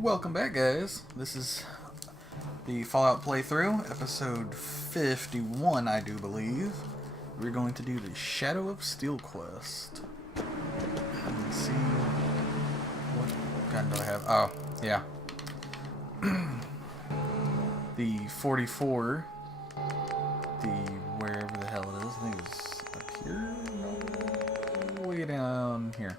Welcome back, guys. This is the Fallout playthrough, episode 51, I do believe. We're going to do the Shadow of Steel quest. Let's see. What gun do I have? Oh, yeah. The 44. The wherever the hell it is. I think it's up here? No, way down here.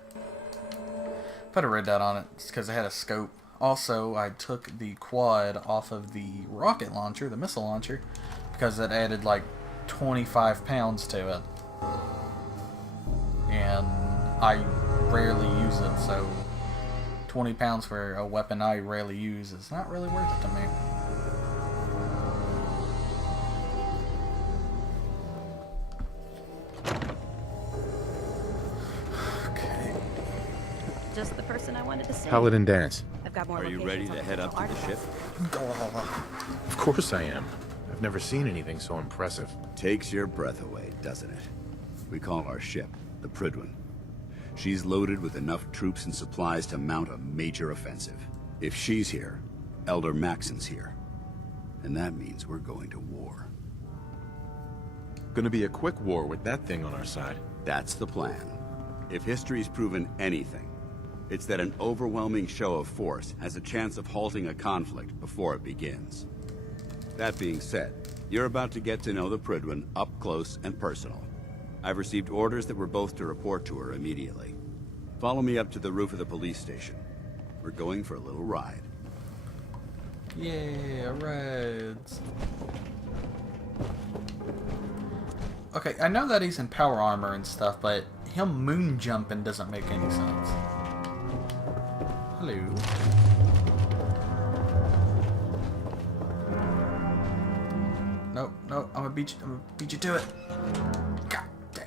Put a red dot on it. It's because I had a scope. Also, I took the quad off of the rocket launcher, the missile launcher, because it added like 25 pounds to it. And I rarely use it, so 20 pounds for a weapon I rarely use is not really worth it to me. Just the person I wanted to see. Paladin Dance. I've got more. Are you ready to head up to the ship? Of course I am. I've never seen anything so impressive. Takes your breath away, doesn't it? We call our ship the Prydwen. She's loaded with enough troops and supplies to mount a major offensive. If she's here, Elder Maxon's here. And that means we're going to war. Gonna be a quick war with that thing on our side. That's the plan. If history's proven anything, it's that an overwhelming show of force has a chance of halting a conflict before it begins. That being said, you're about to get to know the Prydwen up close and personal. I've received orders that we're both to report to her immediately. Follow me up to the roof of the police station. We're going for a little ride. Yeah, rides. Okay, I know that he's in power armor and stuff, but him moon jumping doesn't make any sense. Hello. Nope, nope, I'm gonna beat you to it. God damn.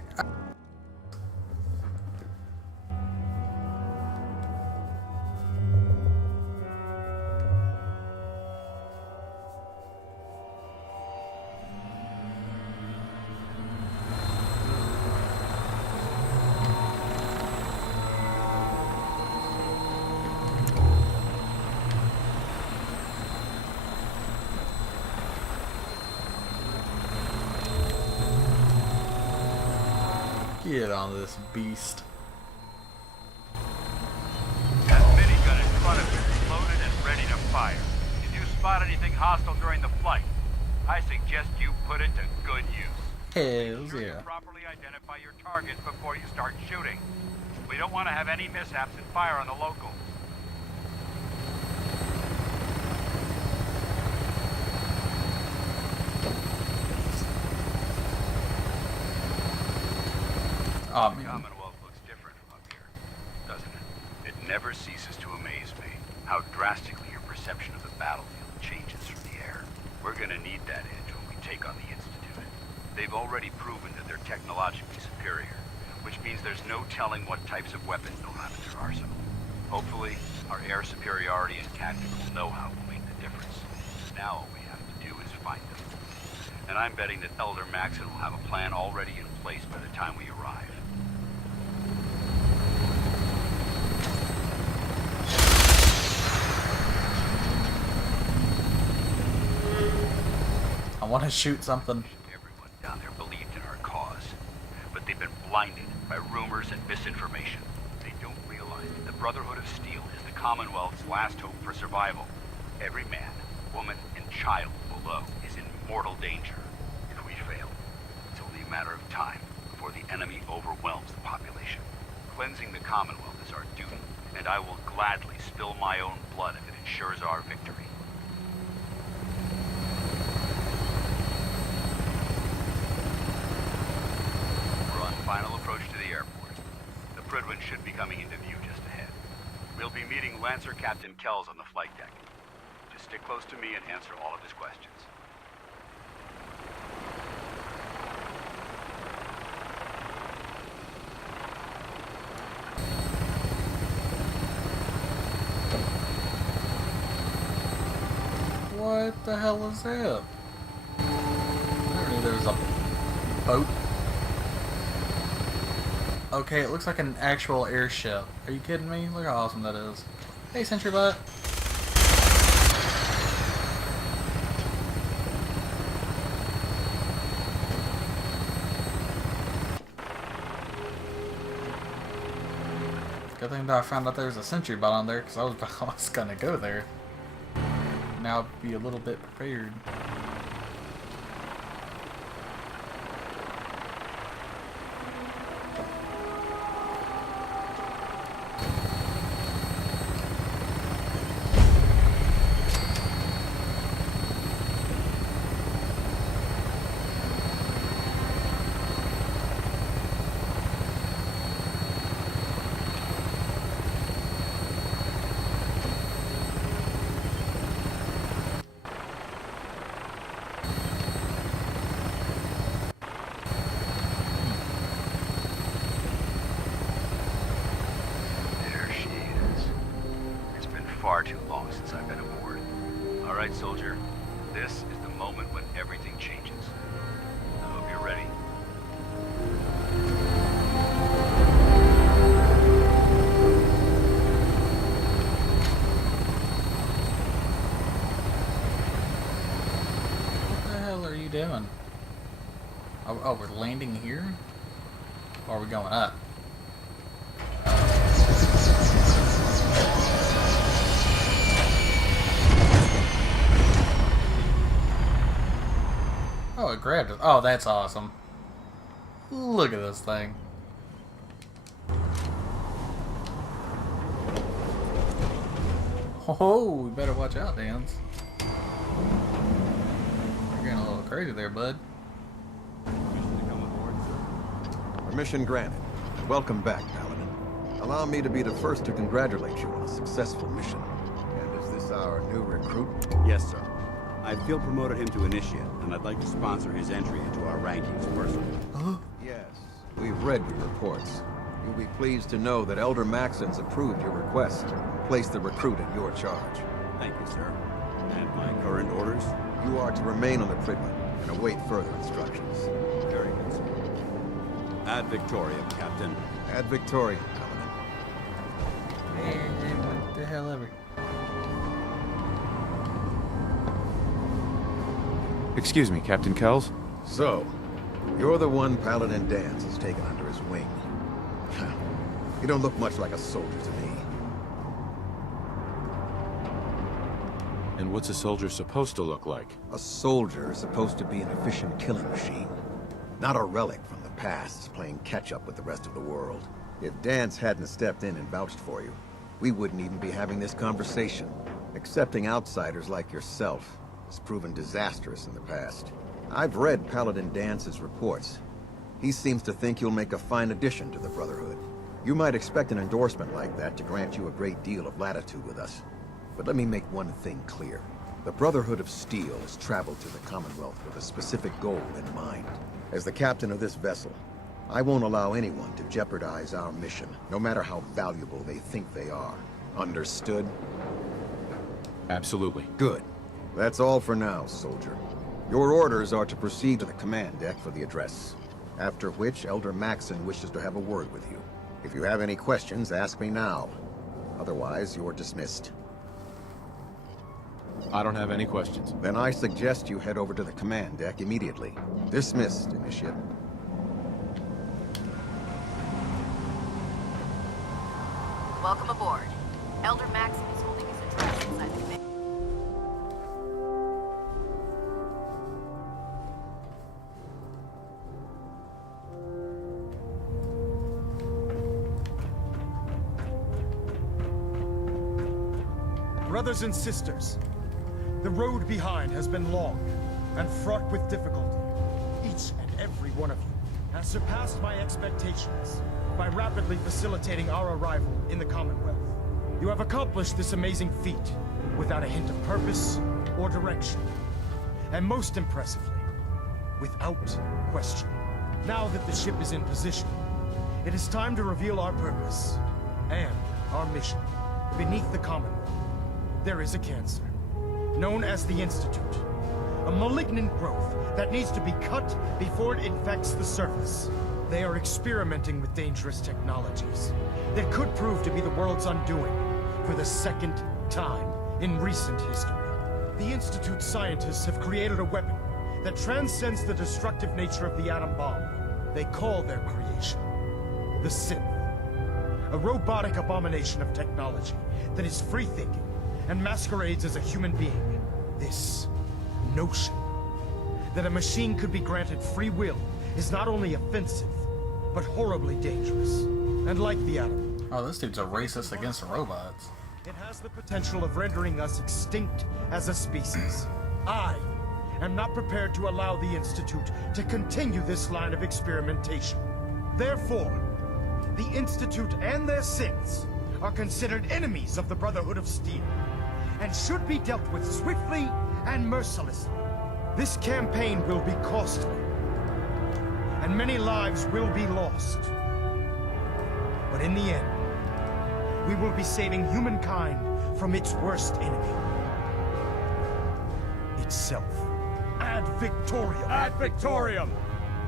Get on this beast. That minigun in front of you is loaded and ready to fire. If you spot anything hostile during the flight, I suggest you put it to good use. Hells Sure yeah. to properly identify your targets before you start shooting. We don't want to have any mishaps and fire on the locals. Oh, The man. Commonwealth looks different from up here, doesn't it? It never ceases to amaze me how drastically your perception of the battlefield changes from the air. We're gonna need that edge when we take on the Institute. They've already proven that they're technologically superior, which means there's no telling what types of weapons they'll have in their arsenal. Hopefully, our air superiority and tactical know-how will make the difference. Now all we have to do is find them. And I'm betting that Elder Maxon will have a plan already in place by the time we arrive. I want to shoot something. Everyone down there believed in our cause, but they've been blinded by rumors and misinformation. They don't realize that the Brotherhood of Steel is the Commonwealth's last hope for survival. Every man, woman, and child below is in mortal danger. If we fail, it's only a matter of time before the enemy overwhelms the population. Cleansing the Commonwealth is our duty, and I will gladly spill my own blood if it ensures our victory. Final approach to the airport. The Prydwen should be coming into view just ahead. We'll be meeting Lancer Captain Kells on the flight deck. Just stick close to me and answer all of his questions. What the hell is that? I never knew there was a boat. Okay, it looks like an actual airship. Are you kidding me? Look how awesome that is. Hey, Sentry Butt. Good thing that I found out there was a sentry bot on there, because I was gonna go there. Now I'd be a little bit prepared. There she is. It's been far too long since I've been aboard. All right, soldier. This is the moment when everything changes. I hope you're ready. What the hell are you doing? Oh, we're landing here? Or are we going up? Oh, it grabbed us. Oh, that's awesome. Look at this thing. Oh, we better watch out, Dan's. You're getting a little crazy there, bud. Permission granted. Welcome back, Paladin. Allow me to be the first to congratulate you on a successful mission. And is this our new recruit? Yes, sir. I feel promoted him to initiate, and I'd like to sponsor his entry into our rankings personally. Yes. We've read your reports. You'll be pleased to know that Elder Maxon's approved your request and placed the recruit in your charge. Thank you, sir. And my current orders? You are to remain on the Prigman and await further instructions. Very good, sir. Ad Victoria, Captain. Ad Victoria, Paladin. Man, what the hell ever. Excuse me, Captain Kells? So, you're the one Paladin Danse has taken under his wing. You don't look much like a soldier to me. And what's a soldier supposed to look like? A soldier is supposed to be an efficient killing machine, not a relic from the past playing catch-up with the rest of the world. If Danse hadn't stepped in and vouched for you, we wouldn't even be having this conversation. Accepting outsiders like yourself has proven disastrous in the past. I've read Paladin Dance's reports. He seems to think you'll make a fine addition to the Brotherhood. You might expect an endorsement like that to grant you a great deal of latitude with us. But let me make one thing clear. The Brotherhood of Steel has traveled to the Commonwealth with a specific goal in mind. As the captain of this vessel, I won't allow anyone to jeopardize our mission, no matter how valuable they think they are. Understood? Absolutely. Good. That's all for now, soldier. Your orders are to proceed to the command deck for the address. After which, Elder Maxon wishes to have a word with you. If you have any questions, ask me now. Otherwise, you're dismissed. I don't have any questions. Then I suggest you head over to the command deck immediately. Dismissed, Initiate. Welcome aboard. Elder Maxon is holding his address inside the command. Brothers and sisters, the road behind has been long and fraught with difficulty. Each and every one of you has surpassed my expectations by rapidly facilitating our arrival in the Commonwealth. You have accomplished this amazing feat without a hint of purpose or direction. And most impressively, without question. Now that the ship is in position, it is time to reveal our purpose and our mission. Beneath the Commonwealth, there is a cancer, known as the Institute. A malignant growth that needs to be cut before it infects the surface. They are experimenting with dangerous technologies that could prove to be the world's undoing for the second time in recent history. The Institute's scientists have created a weapon that transcends the destructive nature of the atom bomb. They call their creation the Synth. A robotic abomination of technology that is free-thinking and masquerades as a human being. This notion that a machine could be granted free will is not only offensive, but horribly dangerous. And like the atom, Oh, this dude's a racist against robots. it has the potential of rendering us extinct as a species. I am not prepared to allow the Institute to continue this line of experimentation. Therefore, the Institute and their synths are considered enemies of the Brotherhood of Steel, and should be dealt with swiftly and mercilessly. This campaign will be costly, and many lives will be lost. But in the end, we will be saving humankind from its worst enemy. Itself. Ad Victoriam! Ad Victoriam!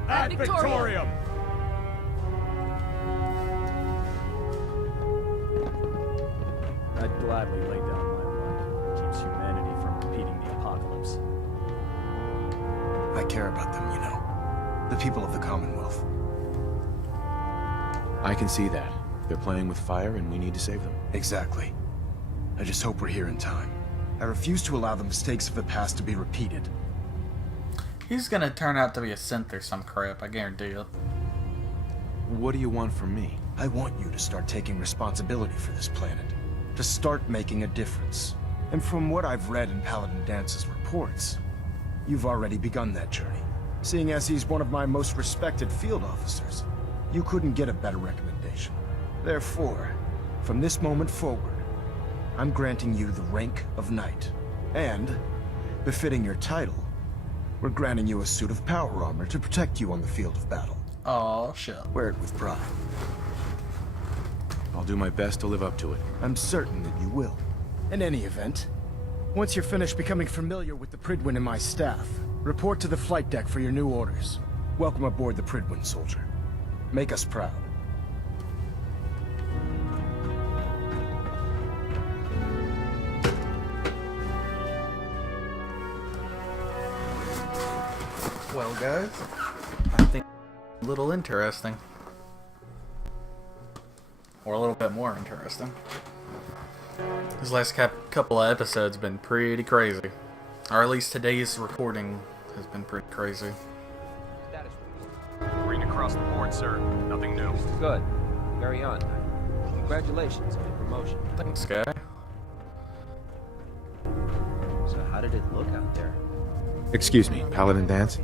Ad Victoriam! I'd gladly lay down my life. Keeps humanity from repeating the apocalypse. I care about them, you know. The people of the Commonwealth. I can see that. They're playing with fire and we need to save them. Exactly. I just hope we're here in time. I refuse to allow the mistakes of the past to be repeated. He's gonna turn out to be a synth or some crap, I guarantee it. What do you want from me? I want you to start taking responsibility for this planet. To start making a difference. And from what I've read in Paladin Dance's reports, you've already begun that journey. Seeing as he's one of my most respected field officers, you couldn't get a better recommendation. Therefore, from this moment forward, I'm granting you the rank of Knight. And, befitting your title, we're granting you a suit of power armor to protect you on the field of battle. Oh shit. Wear it with pride. I'll do my best to live up to it. I'm certain that you will. In any event, once you're finished becoming familiar with the Prydwen and my staff, report to the flight deck for your new orders. Welcome aboard the Prydwen, soldier. Make us proud. Well, guys, I think a little interesting. Or a little bit more interesting. This last couple of episodes have been pretty crazy. Or at least today's recording has been pretty crazy. Green across the board, sir. Nothing new. Good. Carry on. Congratulations on your promotion. Thanks, guy. So how did it look out there? Excuse me, Paladin Dance?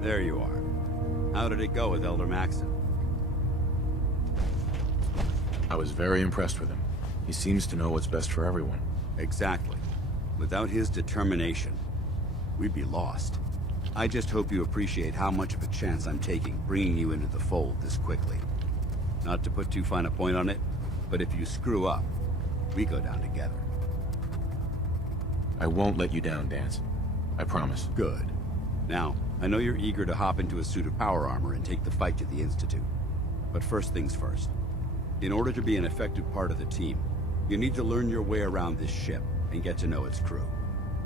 There you are. How did it go with Elder Maxon? I was very impressed with him. He seems to know what's best for everyone. Exactly. Without his determination, we'd be lost. I just hope you appreciate how much of a chance I'm taking bringing you into the fold this quickly. Not to put too fine a point on it, but if you screw up, we go down together. I won't let you down, Dance. I promise. Good. Now, I know you're eager to hop into a suit of power armor and take the fight to the Institute. But first things first. In order to be an effective part of the team, you need to learn your way around this ship and get to know its crew.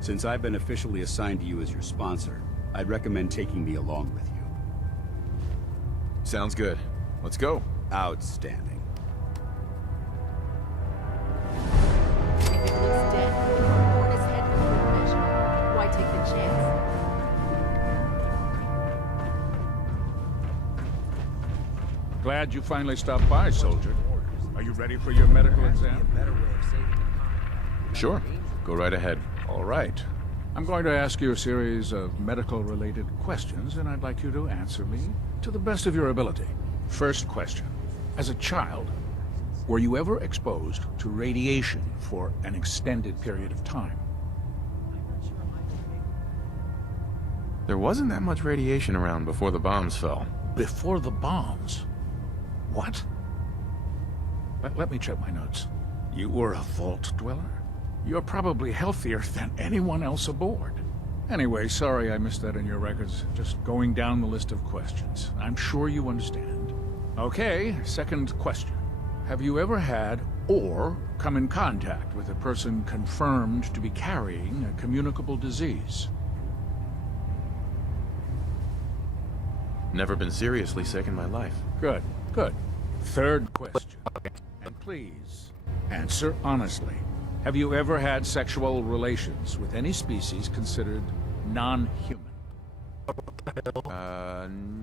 Since I've been officially assigned to you as your sponsor, I'd recommend taking me along with you. Sounds good. Let's go. Outstanding. If it looks dead, or board is head for the mission, why take the chance? Glad you finally stopped by, soldier. Are you ready for your medical exam? Sure. Go right ahead. All right. I'm going to ask you a series of medical-related questions, and I'd like you to answer me to the best of your ability. First question. As a child, were you ever exposed to radiation for an extended period of time? There wasn't that much radiation around before the bombs fell. Before the bombs? What? Let me check my notes. You were a vault dweller? You're probably healthier than anyone else aboard. Anyway, sorry I missed that in your records. Just going down the list of questions. I'm sure you understand. Okay, second question. Have you ever had or come in contact with a person confirmed to be carrying a communicable disease? Never been seriously sick in my life. Good, good. Third question. please, answer honestly. Have you ever had sexual relations with any species considered non-human?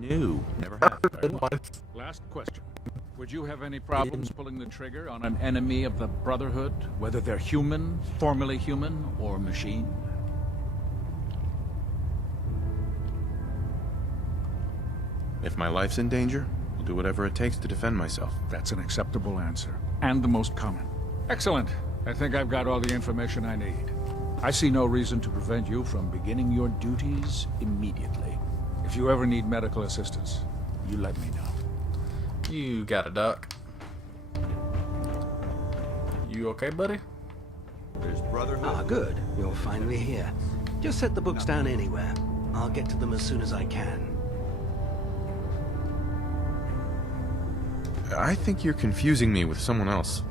No. Never have. Very well. Last question. Would you have any problems pulling the trigger on an enemy of the Brotherhood, whether they're human, formerly human, or machine? If my life's in danger, I'll do whatever it takes to defend myself. That's an acceptable answer, and the most common. Excellent. I think I've got all the information I need. I see no reason to prevent you from beginning your duties immediately. If you ever need medical assistance, you let me know. You got a duck. You okay, buddy? There's Brotherhood. Ah, good. You're finally here. Just set the books down anywhere. I'll get to them as soon as I can. I think you're confusing me with someone else.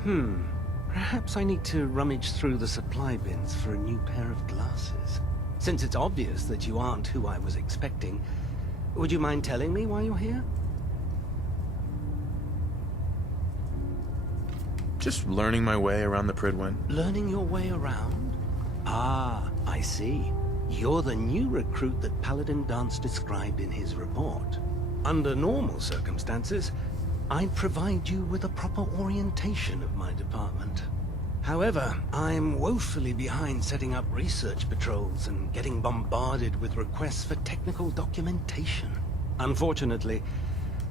Perhaps I need to rummage through the supply bins for a new pair of glasses. Since it's obvious that you aren't who I was expecting, would you mind telling me why you're here? Just learning my way around the Prydwen. Learning your way around? Ah, I see. You're the new recruit that Paladin Danse described in his report. Under normal circumstances, I'd provide you with a proper orientation of my department. However, I'm woefully behind setting up research patrols and getting bombarded with requests for technical documentation. Unfortunately,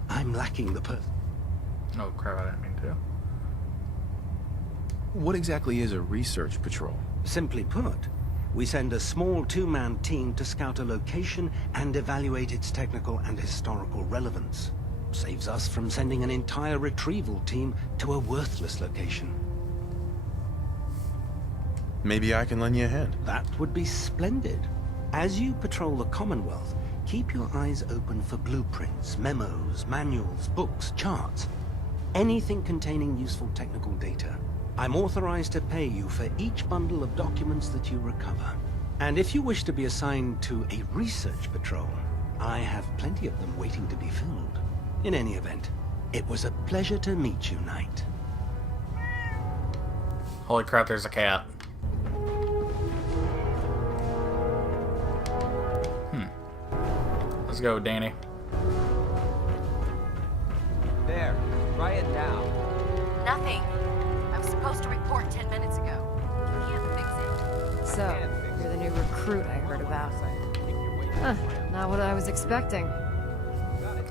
I'm lacking the Oh crap, I didn't mean to. What exactly is a research patrol? Simply put, we send a small two-man team to scout a location and evaluate its technical and historical relevance. Saves us from sending an entire retrieval team to a worthless location. Maybe I can lend you a hand. That would be splendid. As you patrol the Commonwealth, keep your eyes open for blueprints, memos, manuals, books, charts. Anything containing useful technical data. I'm authorized to pay you for each bundle of documents that you recover. And if you wish to be assigned to a research patrol, I have plenty of them waiting to be filled. In any event, it was a pleasure to meet you, Knight. Holy crap, there's a cat. Let's go, Danny. There. Try it now. Nothing. I was supposed to report 10 minutes ago. You can't fix it. So, you're the new recruit I heard about. Huh, not what I was expecting.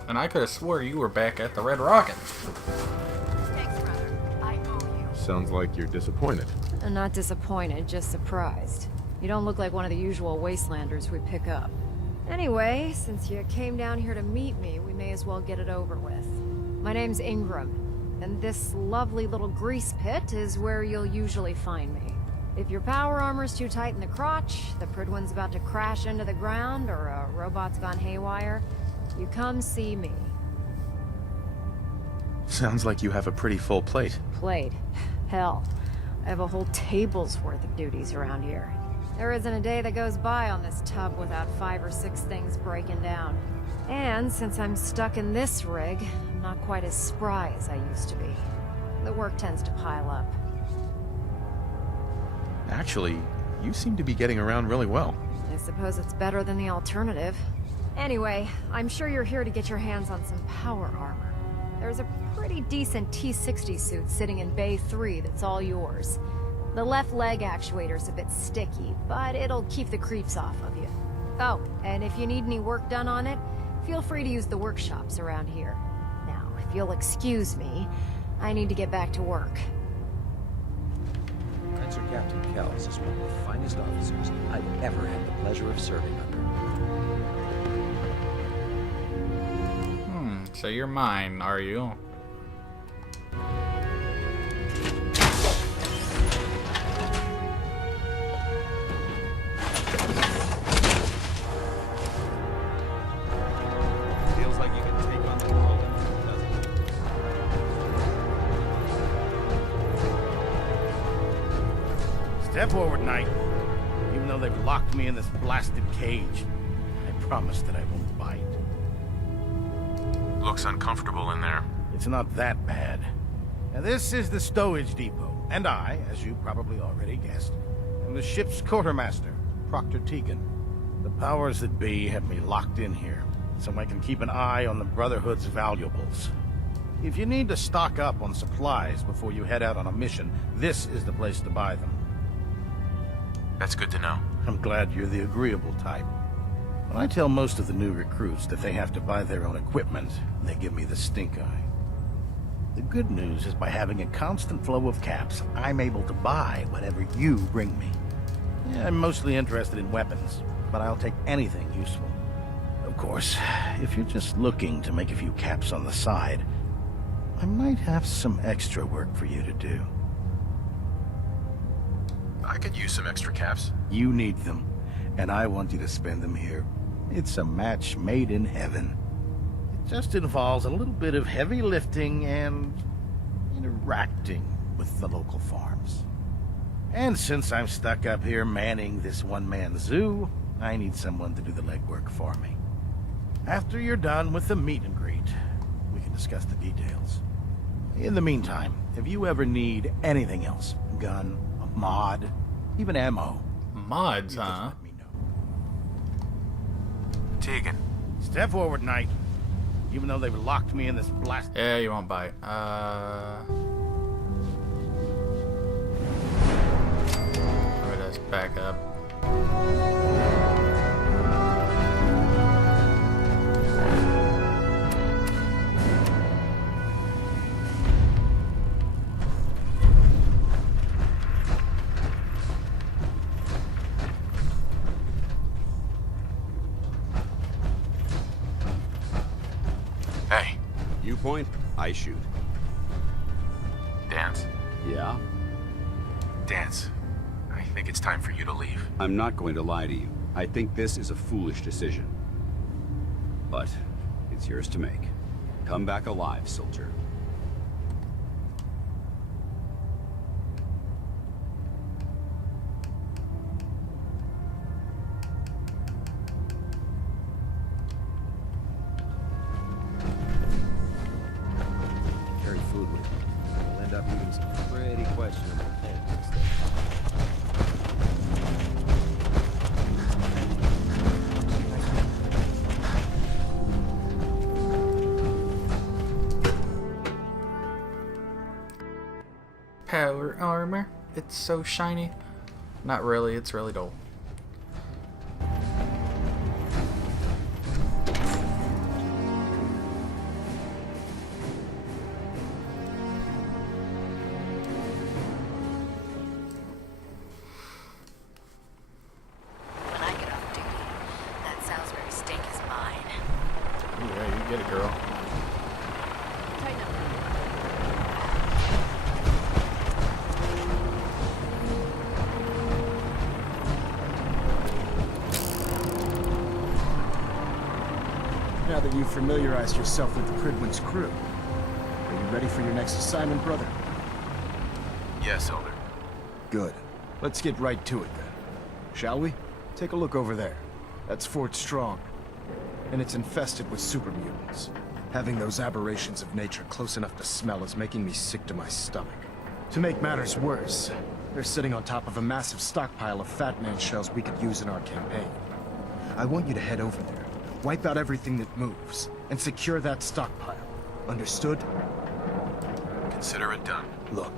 And I could have swore you were back at the Red Rocket. Thanks, brother. I owe you. Sounds like you're disappointed. I'm not disappointed, just surprised. You don't look like one of the usual wastelanders we pick up. Anyway, since you came down here to meet me, we may as well get it over with. My name's Ingram, and this lovely little grease pit is where you'll usually find me. If your power armor's too tight in the crotch, the Prydwen's about to crash into the ground, or a robot's gone haywire, you come see me. Sounds like you have a pretty full plate. Plate? Hell, I have a whole table's worth of duties around here. There isn't a day that goes by on this tub without 5 or 6 things breaking down. And since I'm stuck in this rig, I'm not quite as spry as I used to be. The work tends to pile up. Actually, you seem to be getting around really well. I suppose it's better than the alternative. Anyway, I'm sure you're here to get your hands on some power armor. There's a pretty decent T-60 suit sitting in Bay 3 that's all yours. The left leg actuator's a bit sticky, but it'll keep the creeps off of you. Oh, and if you need any work done on it, feel free to use the workshops around here. Now, if you'll excuse me, I need to get back to work. Prancer Captain Kells is one of the finest officers I've ever had the pleasure of serving under. So you're mine, are you? Feels like you can take on the world, doesn't it? Step forward, Knight. Even though they've locked me in this blasted cage, I promise that I won't bite. Looks uncomfortable in there. It's not that bad. Now, this is the stowage depot, and I, as you probably already guessed, am the ship's quartermaster, Proctor Tegan. The powers that be have me locked in here, so I can keep an eye on the Brotherhood's valuables. If you need to stock up on supplies before you head out on a mission, this is the place to buy them. That's good to know. I'm glad you're the agreeable type. When I tell most of the new recruits that they have to buy their own equipment, they give me the stink eye. The good news is by having a constant flow of caps, I'm able to buy whatever you bring me. Yeah, I'm mostly interested in weapons, but I'll take anything useful. Of course, if you're just looking to make a few caps on the side, I might have some extra work for you to do. I could use some extra caps. You need them, and I want you to spend them here. It's a match made in heaven. It just involves a little bit of heavy lifting and interacting with the local farms. And since I'm stuck up here manning this one-man zoo, I need someone to do the legwork for me. After you're done with the meet and greet, we can discuss the details. In the meantime, if you ever need anything else, a gun, a mod, even ammo. Mods, huh? Let me know. Tegan. Step forward, Knight. Even though they've locked me in this blast. Yeah, you won't bite. Let us back up. Hey. You point, I shoot. Dance. Yeah? Dance. I think it's time for you to leave. I'm not going to lie to you. I think this is a foolish decision. But it's yours to make. Come back alive, soldier. Carry food with you. We'll end up eating some pretty questionable things instead. Power armor. It's so shiny. Not really, it's really dull. When I get off duty, that Salisbury steak is mine. Yeah, you get it, girl. Tighten up. Now that you've familiarized yourself with the Prydwen's crew, are you ready for your next assignment, brother? Yes, Elder. Good. Let's get right to it then. Shall we? Take a look over there. That's Fort Strong. And it's infested with super mutants. Having those aberrations of nature close enough to smell is making me sick to my stomach. To make matters worse, they're sitting on top of a massive stockpile of Fat Man shells we could use in our campaign. I want you to head over there, wipe out everything that moves, and secure that stockpile. Understood? Consider it done. Look,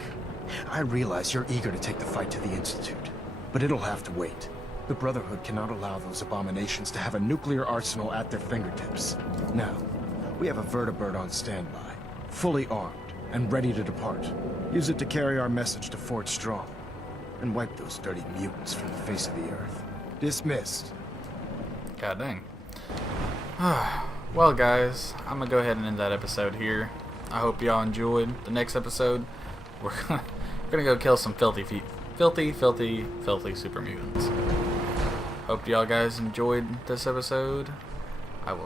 I realize you're eager to take the fight to the Institute, but it'll have to wait. The Brotherhood cannot allow those abominations to have a nuclear arsenal at their fingertips. Now, we have a vertibird on standby, fully armed, and ready to depart. Use it to carry our message to Fort Strong, and wipe those dirty mutants from the face of the earth. Dismissed. God dang. Well, guys, I'm gonna go ahead and end that episode here. I hope y'all enjoyed. The next episode, we're gonna go kill some filthy super mutants. Hope y'all guys enjoyed this episode.